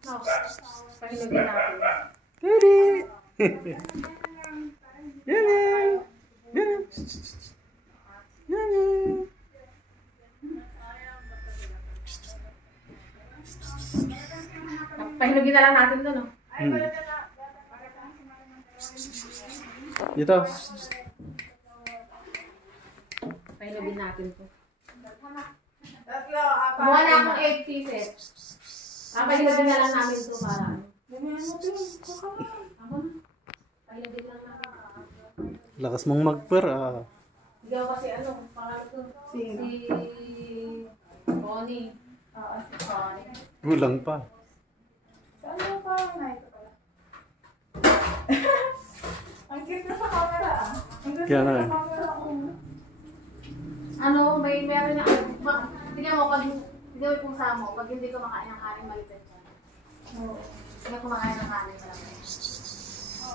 No. Pahilugin natin. Ready! Ready! Ready! Pahilugin na lang natin doon, no? Dito. Pahilugin natin to. Kumuha na akong 8 pieces. Pahilugin na lang namin to para. Pahilugin lang natin. Lakas mong mag-per, ah. Ikaw kasi ano, pangalan ko. Si Connie. Si Connie. Gulang pa. Saan mo parang na ito pala? Ang cute na sa camera ah. Ang cute Kaya na nga. sa camera ko. Ano, meron na, tingnan mo, pag hindi mo pusa mo, pag hindi kumakain ng kanin, malipit siya. Oo. Hindi kumakain ng kanin, malapit.